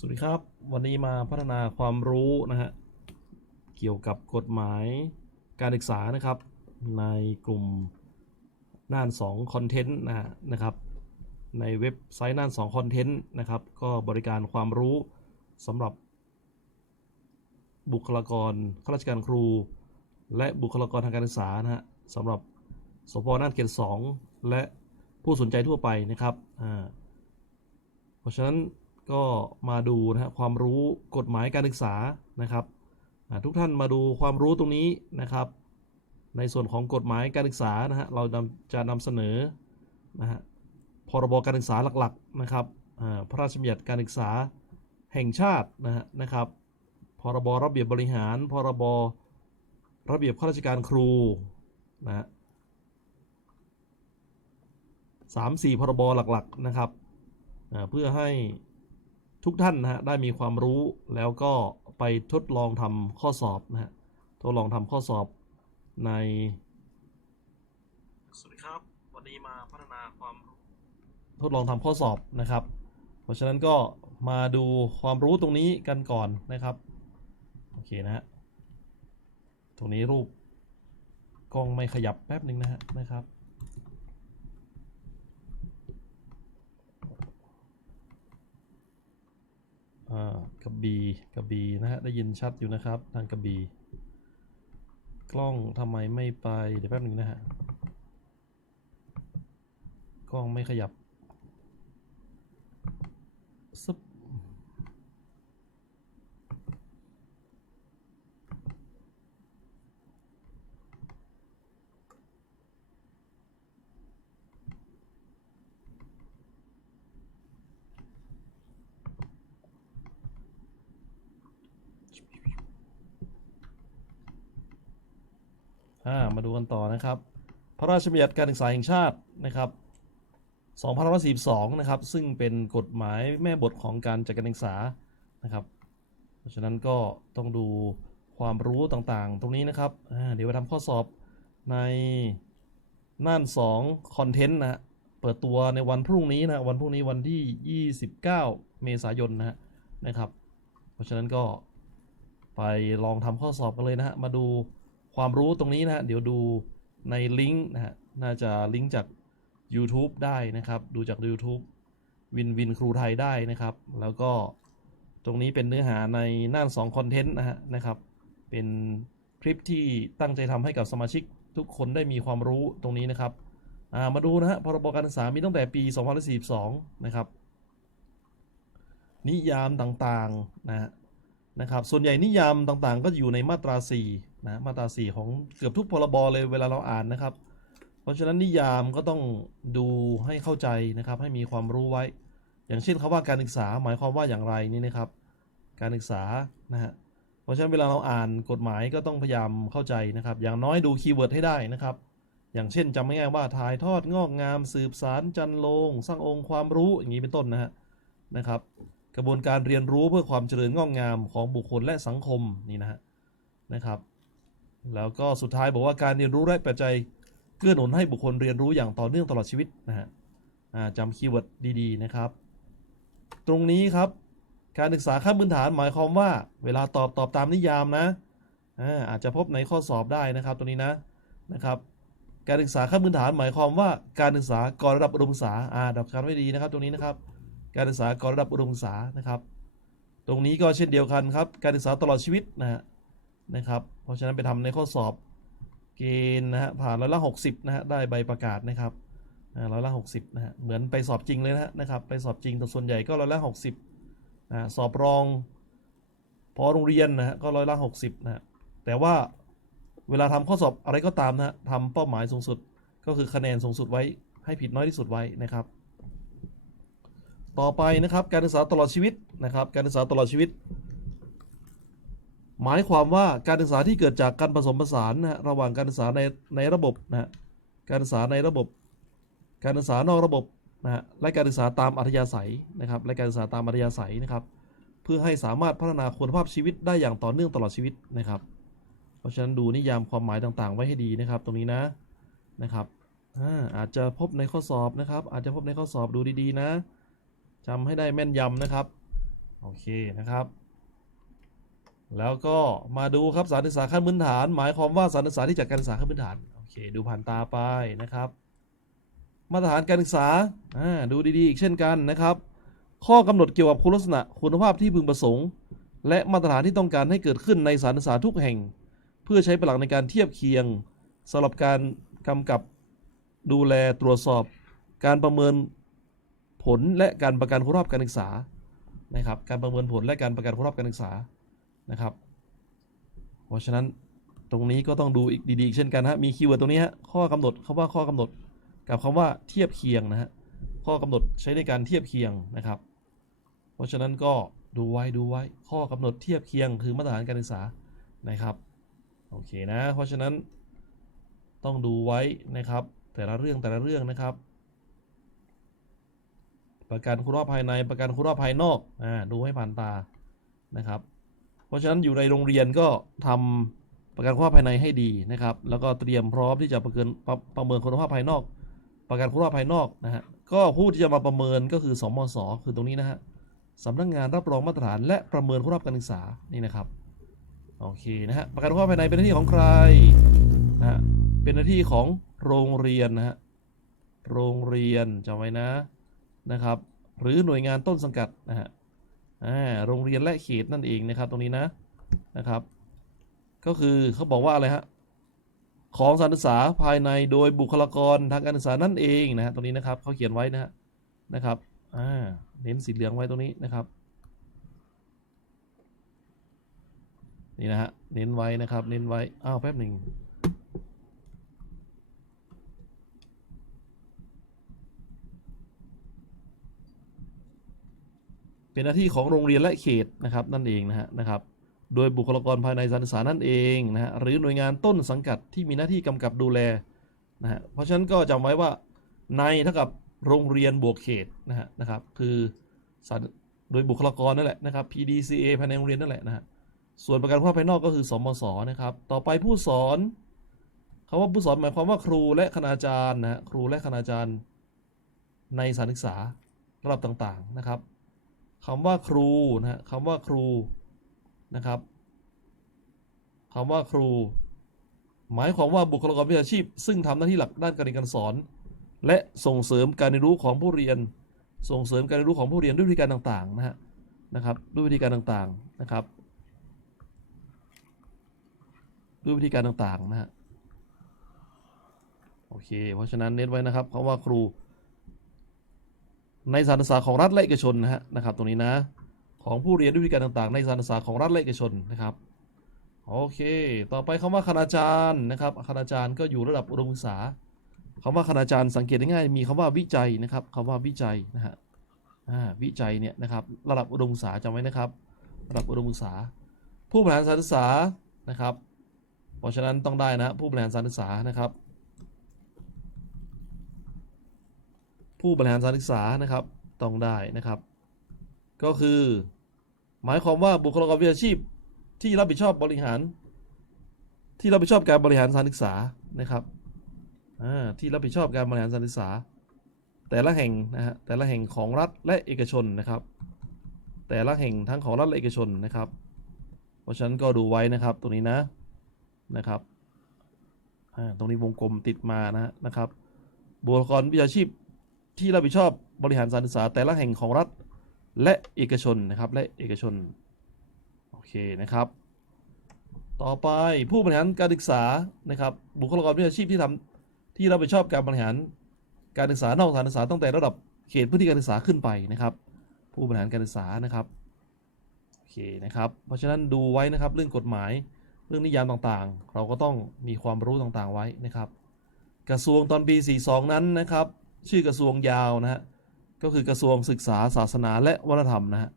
สวัสดีครับ วันนี้มาพัฒนาความรู้นะฮะเกี่ยวกับกฎหมายการศึกษานะครับ ในกลุ่มน่าน2คอนเทนต์นะฮะนะครับ ในเว็บไซต์น่าน2คอนเทนต์นะครับ ก็บริการความรู้สำหรับ บุคลากรข้าราชการครู และบุคลากรทางการศึกษานะฮะสำหรับสพน่านเขต2และผู้สนใจทั่วไปนะครับอ่าเพราะฉะนั้น ก็มาดูนะฮะความรู้กฎหมายการศึกษานะครับทุกท่านมาดูความรู้ตรงนี้นะครับ ในส่วนของกฎหมายการศึกษานะฮะเราจะนำเสนอนะฮะพรบการศึกษาหลักๆนะครับพระราชบัญญัติการศึกษาแห่งชาตินะฮะนะครับพรบระเบียบบริหาร พรบระเบียบข้าราชการครูนะฮะสามสี่พรบหลักๆนะครับเพื่อให้ ทุกท่านนะฮะได้มีความรู้แล้วก็ไปทดลองทำข้อสอบนะฮะทดลองทำข้อสอบใน สวัสดีครับ วันนี้มาพัฒนาความรู้ทดลองทำข้อสอบนะครับ เพราะฉะนั้นก็มาดูความรู้ตรงนี้กันก่อนนะครับ โอเคนะฮะตรงนี้รูปกล้องไม่ขยับแป๊บหนึ่งนะฮะนะครับ อ่ากระบี่กระบี่นะฮะได้ยินชัดอยู่นะครับทางกระบี่กล้องทำไมไม่ไปเดี๋ยวแป๊บหนึ่งนะฮะกล้องไม่ขยับซึบอ่ามาดูกัน ต่อนะครับ พระราชบัญญัติการศึกษาแห่งชาตินะครับ2542 นะครับ ซึ่งเป็นกฎหมายแม่บทของการจัดการศึกษานะครับ เพราะฉะนั้นก็ต้องดูความรู้ต่างๆ ตรงนี้นะครับ เดี๋ยวไปทำข้อสอบในน่าน2คอนเทนต์นะเปิดตัวในวันพรุ่งนี้นะวันพรุ่งนี้วันที่ 29 เมษายนนะฮะนะครับ เพราะฉะนั้นก็ไปลองทำข้อสอบกันเลยนะฮะมาดู ความรู้ตรงนี้นะฮะเดี๋ยวดูในลิงก์นะฮะน่าจะลิงก์จาก YouTube ได้นะครับ ดูจาก YouTube วินวินครูไทยได้นะครับ แล้วก็ตรงนี้เป็นเนื้อหาในหน้า2คอนเทนต์นะฮะนะครับ เป็นคลิปที่ตั้งใจทำให้กับสมาชิกทุกคนได้มีความรู้ตรงนี้นะครับามาดูนะฮะพรบการศึกษามีตั้งแต่ปี 2042 นะครับ นิยามต่างๆนะนะครับ ส่วนใหญ่นิยามต่างๆ ก็อยู่ในมาตรา 4 นะมาตรา4ของเกือบทุกพรบเลยเวลาเราอ่านนะครับ เพราะฉะนั้นนิยามก็ต้องดูให้เข้าใจนะครับ ให้มีความรู้ไว้ อย่างเช่นคำว่าการศึกษาหมายความว่าอย่างไรนี่นะครับ การศึกษานะฮะเพราะฉะนั้นเวลาเราอ่านกฎหมายก็ต้องพยายามเข้าใจนะครับ อย่างน้อยดูคีย์เวิร์ดให้ได้นะครับ อย่างเช่นจำง่ายๆว่าถ่ายทอดงอกงาม สืบสารจันโลง สร้างองค์ความรู้อย่างนี้เป็นต้นนะฮะนะครับกระบวนการเรียนรู้เพื่อความเจริญงอกงามของบุคคลและสังคมนี่นะฮะนะครับ แล้วก็สุดท้ายบอกว่าการเรียนรู้และปัจจัยเกื้อหนุนให้บุคคลเรียนรู้อย่างต่อเนื่องตลอดชีวิตนะฮะจำคีย์เวิร์ดดีๆนะครับ ตรงนี้ครับการศึกษาขั้นพื้นฐานหมายความว่า เวลาตอบตอบตามนิยามนะอาจจะพบในข้อสอบได้นะครับตรงนี้นะนะครับ การศึกษาขั้นพื้นฐานหมายความว่าการศึกษาก่อนระดับอุดมศึกษาอ่าดับการไว้ดีนะครับ ตรงนี้นะครับ การศึกษาก่อนระดับอุดมศึกษานะครับ ตรงนี้ก็เช่นเดียวกันครับ การศึกษาตลอดชีวิตนะฮะ นะครับ เพราะฉะนั้นไปทำในข้อสอบเกณฑ์นะฮะผ่านร้อยละหกสิบนะฮะได้ใบประกาศนะครับร้อยละหกสิบนะฮะเหมือนไปสอบจริงเลยนะนะครับ ไปสอบจริงแต่ส่วนใหญ่ก็ร้อยละหกสิบนะฮะสอบรองพอโรงเรียนนะฮะก็ร้อยละหกสิบนะฮะแต่ว่าเวลาทำข้อสอบอะไรก็ตามนะฮะทำเป้าหมายสูงสุดก็คือคะแนนสูงสุดไว้ให้ผิดน้อยที่สุดไว้นะครับ ต่อไปนะครับการศึกษาตลอดชีวิตนะครับ การศึกษาตลอดชีวิต หมายความว่าการศึกษาที่เกิดจากการผสมผสานนะระหว่างการศึกษาในในระบบนะการศึกษาในระบบ การศึกษานอกระบบนะฮะและการศึกษาตามอัธยาศัยนะครับ และการศึกษาตามอัธยาศัยนะครับ เพื่อให้สามารถพัฒนาคุณภาพชีวิตได้อย่างต่อเนื่องตลอดชีวิตนะครับ เพราะฉะนั้นดูนิยามความหมายต่างๆ ไว้ให้ดีนะครับ ตรงนี้นะนะครับอาอาจจะพบในข้อสอบนะครับ อาจจะพบในข้อสอบดูดีๆนะจำให้ได้แม่นยำนะครับ โอเคนะครับ แล้วก็มาดูครับสารศึกษาขั้นพื้นฐาน หมายความว่าสารศึกษาที่จัดการศึกษาขั้นพื้นฐานโอเค ดูผ่านตาไปนะครับ มาตรฐานการศึกษาดูดีๆ อีกเช่นกันนะครับ ข้อกำหนดเกี่ยวกับคุณลักษณะคุณภาพที่พึงประสงค์ และมาตรฐานที่ต้องการให้เกิดขึ้นในสารศึกษาทุกแห่ง เพื่อใช้เป็นหลักในการเทียบเคียงสำหรับการกำกับดูแลตรวจสอบ การประเมินผลและการประกันคุณภาพการศึกษานะครับการประเมินผลและการประกันคุณภาพการศึกษา นะครับ เพราะฉะนั้นตรงนี้ก็ต้องดูอีกดีๆอีกเช่นกันฮะมีคีย์เวิร์ดตรงนี้ฮะข้อกำหนดคำว่าข้อกำหนด กับคำว่าเทียบเคียงนะฮะข้อกำหนดใช้ในการเทียบเคียงนะครับ เพราะฉะนั้นก็ดูไว้ดูไว้ข้อกำหนดเทียบเคียงคือมาตรฐานการศึกษานะครับโอเคนะเพราะฉะนั้นต้องดูไว้นะครับ แต่ละเรื่องแต่ละเรื่องนะครับ ประกันคุณภาพภายในประกันคุณภาพภายนอกอ่าดูให้ผ่านตานะครับ เพราะฉะนั้นอยู่ในโรงเรียนก็ทำประกันคุณภาพภายในให้ดีนะครับ แล้วก็เตรียมพร้อมที่จะประเมินประประเมินคุณภาพภายนอก ประกันคุณภาพภายนอกนะฮะก็ผู้ที่จะมาประเมินก็คือสมศคือตรงนี้นะฮะสำนักงานรับรองมาตรฐาน และประเมินคุณภาพการศึกษานี่นะครับโอเคนะฮะประกันคุณภาพภายในเป็นหน้าที่ของใครนะฮะเป็นหน้าที่ของโรงเรียนนะฮะโรงเรียนจำไว้นะนะครับ หรือหน่วยงานต้นสังกัดนะฮะ โรงเรียนและเขตนั่นเองนะครับ ตรงนี้นะนะครับ ก็คือเขาบอกว่าอะไรฮะของสถารศึกษาภายในโดยบุคลากรทางการศึกษานั่นเองนะฮะตรงนี้นะครับเขาเขียนไว้นะฮะนะครับอ่าเน้นสีเหลืองไว้ตรงนี้นะครับนี่นะฮะเน้นไว้นะครับ เน้นไว้อ้าวแป๊บหนึ่ง เป็นหน้าที่ของโรงเรียนและเขตนะครับนั่นเองนะฮะนะครับ โดยบุคลากรภายในสถานศึกษานั่นเองนะฮะหรือหน่วยงานต้นสังกัดที่มีหน้าที่กำกับดูแลนะฮะเพราะฉะนั้นก็จำไว้ว่าในเท่ากับโรงเรียนบวกเขตนะฮะนะครับ คือสานโดยบุคลากรนั่นแหละนะครับ PDCA ภายในโรงเรียนนั่นแหละนะฮะส่วนประกันคุณภาพภายนอกก็คือสมศนะครับ ต่อไปผู้สอนคำว่าผู้สอนหมายความว่าครูและคณาจารย์นะครูและคณาจารย์ในสถานศึกษาระดับต่างๆนะครับ คำว่าครูนะฮะคำว่าครูนะครับคำว่าครู หมายความว่าบุคลากรวิชาชีพ ซึ่งทำหน้าที่หลักด้านการเรียนการสอน และส่งเสริมการเรียนรู้ของผู้เรียน ส่งเสริมการเรียนรู้ของผู้เรียนด้วยวิธีการต่างๆนะฮะนะครับด้วยวิธีการต่างๆนะครับ ด้วยวิธีการต่างๆนะฮะโอเค เพราะฉะนั้นเน้นไว้นะครับคำว่าครู ในสถานศึกษาของรัฐและเอกชนนะฮะนะครับ ตรงนี้นะ ของผู้เรียนด้วยวิธีการต่าง ๆ ในสถานศึกษาของรัฐและเอกชนนะครับโอเค ต่อไปคำว่าคณาจารย์นะครับคณาจารย์ก็อยู่ระดับอุดมศึกษาคำว่าคณาจารย์สังเกตได้ง่าย มีคำว่าวิจัยนะครับคำว่าวิจัยนะฮะวิจัยเนี่ยนะครับระดับอุดมศึกษาจำไว้นะครับ ระดับอุดมศึกษา ผู้บริหารสถานศึกษานะครับ เพราะฉะนั้นต้องได้นะผู้บริหารสถานศึกษานะครับ ผู้บริหารสถานศึกษานะครับ ต้องได้นะครับ ก็คือ หมายความว่าบุคลากรวิชาชีพที่รับผิดชอบบริหาร ที่รับผิดชอบการบริหารสถานศึกษานะครับอ่าที่รับผิดชอบการบริหารสถานศึกษา แต่ละแห่งนะฮะแต่ละแห่งของรัฐและเอกชนนะครับ แต่ละแห่งทั้งของรัฐและเอกชนนะครับ เพราะฉะนั้นก็ดูไว้นะครับตรงนี้นะนะครับอ่าตรงนี้วงกลมติดมานะฮะนะครับบุคลากรวิชาชีพ ที่รับผิดชอบบริหารสานศึกษาแต่ละแห่งของรัฐและเอกชนนะครับและเอกชนโอเคนะครับ ต่อไปผู้บริหารการศึกษานะครับ บุคลากรวิชาชีพที่ทำที่รับผิดชอบการบริหารการศึกษานอกสถานศึกษาตั้งแต่ระดับเขตพื้นที่การศึกษาขึ้นไปนะครับ ผู้บริหารการศึกษานะครับโอเคนะครับเพราะฉะนั้นดูไว้นะครับเรื่องกฎหมายเรื่องนิยามต่างๆ เราก็ต้องมีความรู้ต่างๆไว้นะครับ กระทรวงตอนปี 42 นั้นนะครับ ชื่อกระทรวงยาวนะฮะก็คือกระทรวงศึกษาศาสนาและวัฒนธรรมนะฮะ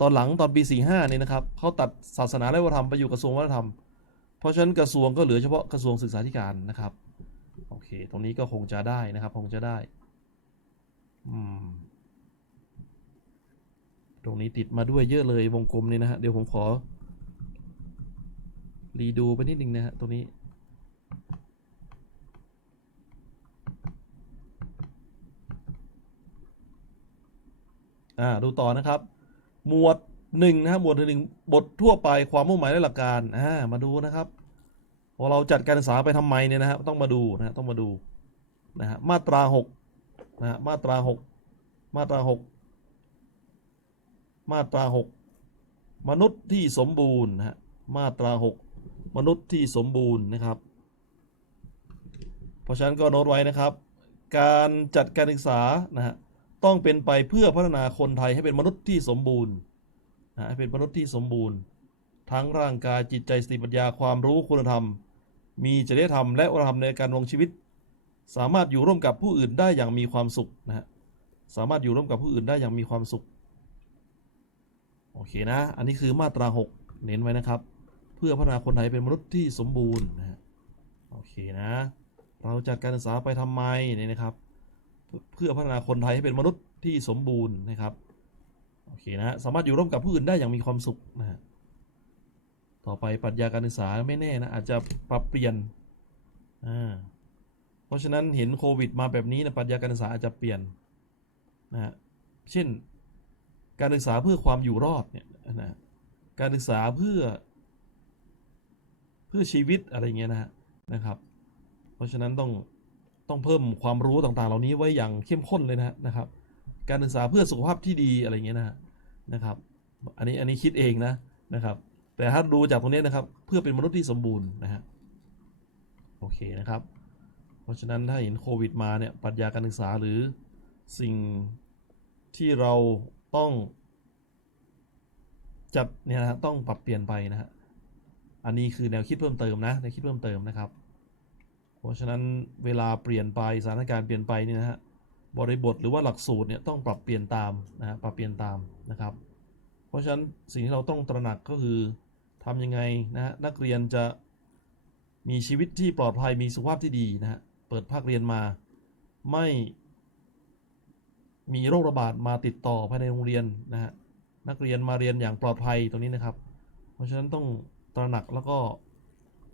ตอนหลังตอนปี 45นี่นะครับเขาตัดศาสนาและวัฒนธรรมไปอยู่กระทรวงวัฒนธรรม เพราะฉะนั้นกระทรวงก็เหลือเฉพาะกระทรวงศึกษาธิการนะครับโอเค ตรงนี้ก็คงจะได้นะครับ คงจะได้อืมตรงนี้ติดมาด้วยเยอะเลยวงกลมนี่นะฮะเดี๋ยวผมขอรีดูไปนิดนึงนะฮะตรงนี้ อ่าดูต่อนะครับ หมวดหนึ่งนะครับหมวดหนึ่งบททั่วไปความมุ่งหมายและหลักการอ่ามาดูนะครับพอเราจัดการศึกษาไปทำไมเนี่ยนะครับต้องมาดูนะต้องมาดูนะฮะมาตราหกนะฮะมาตราหกมาตราหกมาตราหกมนุษย์ที่สมบูรณ์นะฮะมาตราหกมนุษย์ที่สมบูรณ์นะครับ เพราะฉะนั้นก็โน้ตไว้นะครับ การจัดการศึกษานะฮะ ต้องเป็นไปเพื่อพัฒนาคนไทยให้เป็นมนุษย์ที่สมบูรณ์นะให้เป็นมนุษย์ที่สมบูรณ์ ทั้งร่างกายจิตใจสติปัญญาความรู้คุณธรรม มีจริยธรรมและวัฒนธรรมในการดำรงชีวิต สามารถอยู่ร่วมกับผู้อื่นได้อย่างมีความสุขนะฮะสามารถอยู่ร่วมกับผู้อื่นได้อย่างมีความสุขโอเคนะ อันนี้คือมาตรา 6 เน้นไว้นะครับ เพื่อพัฒนาคนไทยเป็นมนุษย์ที่สมบูรณ์นะฮะโอเคนะ เราจัดการศึกษาไปทำไมเนี่ยนะครับ เพื่อพัฒนาคนไทยให้เป็นมนุษย์ที่สมบูรณ์นะครับโอเคนะฮะสามารถอยู่ร่วมกับผู้อื่นได้อย่างมีความสุขนะฮะต่อไปปรัชญาการศึกษาไม่แน่นะอาจจะปรับเปลี่ยนอ่าเพราะฉะนั้นเห็นโควิดมาแบบนี้นะปรัชญาการศึกษาอาจจะเปลี่ยนนะฮะเช่น การศึกษาเพื่อความอยู่รอดเนี่ยนะการศึกษาเพื่อ เพื่อชีวิตอะไรเงี้ยนะฮะนะครับ เพราะฉะนั้นต้อง ต้องเพิ่มความรู้ต่างๆ เหล่านี้ไว้อย่างเข้มข้นเลยนะนะครับ การศึกษาเพื่อสุขภาพที่ดีอะไรเงี้ยนะนะครับ อันนี้อันนี้คิดเองนะนะครับ แต่ถ้าดูจากตรงนี้นะครับ เพื่อเป็นมนุษย์ที่สมบูรณ์นะฮะโอเคนะครับ เพราะฉะนั้นถ้าเห็นโควิดมาเนี่ยปรัชญาการศึกษาหรือสิ่งที่เราต้องจัดเนี่ยนะฮะต้องปรับเปลี่ยนไปนะฮะอันนี้คือแนวคิดเพิ่มเติมนะแนวคิดเพิ่มเติมนะครับ ราะฉะนั้นเวลาเปลี่ยนไปสถานการณ์เปลี่ยนไปเนี่ยนะฮะบริบทหรือว่าหลักสูตรเนี่ยต้องปรับเปลี่ยนตามนะฮะปรับเปลี่ยนตามนะครับ เพราะฉะนั้นสิ่งที่เราต้องตระหนักก็คือทำยังไงนะฮะนักเรียนจะมีชีวิตที่ปลอดภัยมีสุขภาพที่ดีนะฮะเปิดภาคเรียนมาไม่มีโรคระบาดมาติดต่อภายในโรงเรียนนะฮะนักเรียนมาเรียนอย่างปลอดภัยตรงนี้นะครับ เพราะฉะนั้นต้องตระหนักแล้วก็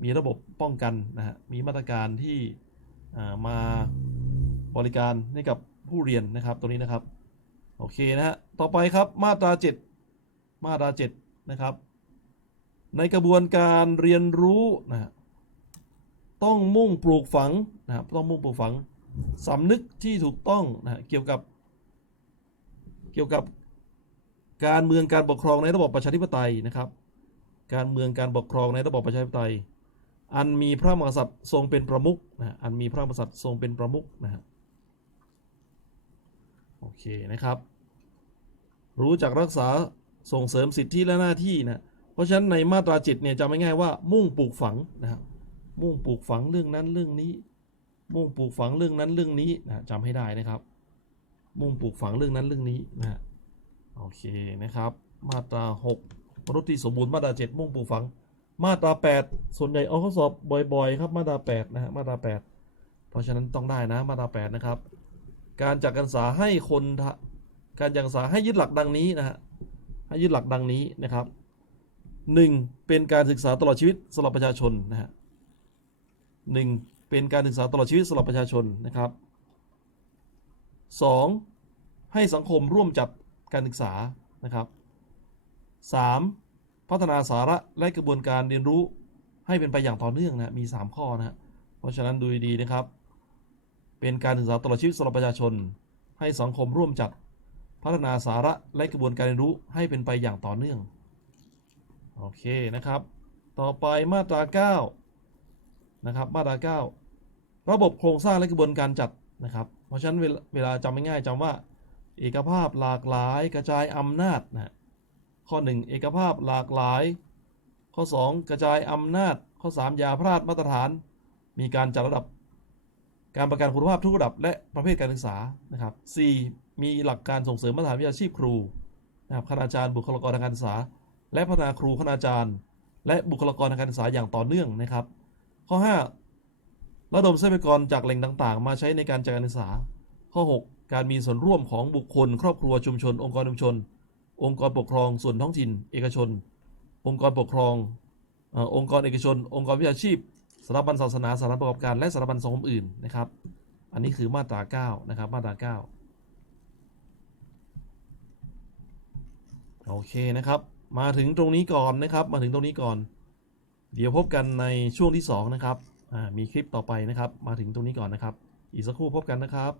มีระบบป้องกันนะฮะมีมาตรการที่มาบริการให้กับผู้เรียนนะครับตรงนี้นะครับโอเคนะฮะต่อไปครับมาตรา 7 มาตรา7นะครับ ในกระบวนการเรียนรู้นะฮะต้องมุ่งปลูกฝังนะครับต้องมุ่งปลูกฝังสำนึกที่ถูกต้องนะฮะเกี่ยวกับ เกี่ยวกับการเมืองการปกครองในระบบประชาธิปไตยนะครับ การเมืองการปกครองในระบบประชาธิปไตย อันมีพระมหากษัตริย์ทรงเป็นประมุขนะอันมีพระมหากษัตริย์ทรงเป็นประมุขนะฮะโอเคนะครับ รู้จักรักษาส่งเสริมสิทธิและหน้าที่นะเพราะฉะนั้นในมาตราจิตเนี่ยจำไม่ง่ายว่ามุ่งปลูกฝังนะครับมุ่งปลูกฝังเรื่องนั้นเรื่องนี้ มุ่งปลูกฝังเรื่องนั้นเรื่องนี้นะจำให้ได้นะครับ มุ่งปลูกฝังเรื่องนั้นเรื่องนี้นะโอเคนะครับ มาตรา6มนุษที่สมบูรณ์มาตรา 7 มุ่งปลูกฝัง มาตรา8ส่วนใหญ่เอาข้อสอบบ่อย ๆ ครับมาตรา8นะฮะมาตรา8เพราะฉะนั้นต้องได้นะมาตรา8นะครับ การจัดการศึกษาให้คนการจัดการศึกษาให้ยึดหลักดังนี้นะฮะให้ยึดหลักดังนี้นะครับหนึ่งเป็นการศึกษาตลอดชีวิตสำหรับประชาชนนะฮะหนึ่งเป็นการศึกษาตลอดชีวิตสำหรับประชาชนนะครับสองให้สังคมร่วมจัดการศึกษานะครับสาม พัฒนาสาระและกระบวนการเรียนรู้ให้เป็นไปอย่างต่อเนื่องนะมี 3 ข้อนะเพราะฉะนั้นดูดีนะครับ เป็นการศึกษาตลอดชีวิตสำหรับประชาชน ให้สังคมร่วมจัดพัฒนาสาระและกระบวนการเรียนรู้ให้เป็นไปอย่างต่อเนื่องโอเคนะครับ ต่อไปมาตรา 9 นะครับ มาตรา 9 ระบบโครงสร้างและกระบวนการจัดนะครับ เพราะฉะนั้นเวลาเวลาจำไม่ง่ายจำว่า เอกภาพหลากหลายกระจายอำนาจนะ ข้อ 1 เอกภาพหลากหลาย ข้อ 2 กระจายอำนาจ ข้อ 3 อย่าพลาดมาตรฐาน มีการจัดระดับ การประกันคุณภาพทุกระดับ และประเภทการศึกษานะครับ 4. มีหลักการส่งเสริมมาตรฐานวิชาชีพครูนะครับคณาจารย์บุคลากรทางการศึกษา และพัฒนาครูคณาจารย์ และบุคลากรทางการศึกษาอย่างต่อเนื่องนะครับ ข้อ 5 ระดมทรัพยากรจากแหล่งต่างๆ มาใช้ในการจัดการศึกษา ข้อ 6 การมีส่วนร่วมของบุคคล ครอบครัวชุมชน องค์กรชุมชน องค์กรปกครองส่วนท้องถิ่น เอกชน องค์กรปกครององค์กรเอกชน องค์กรวิชาชีพสถาบันศาสนาสถาบันประกอบการและสถาบันสังคมอื่นนะครับ อันนี้คือมาตรา9นะครับมาตรา9โโอเคนะครับ มาถึงตรงนี้ก่อนนะครับ มาถึงตรงนี้ก่อน เดี๋ยวพบกันในช่วงที่สองนะครับมีคลิปต่อไปนะครับ มาถึงตรงนี้ก่อนนะครับ อีกสักครู่พบกันนะครับ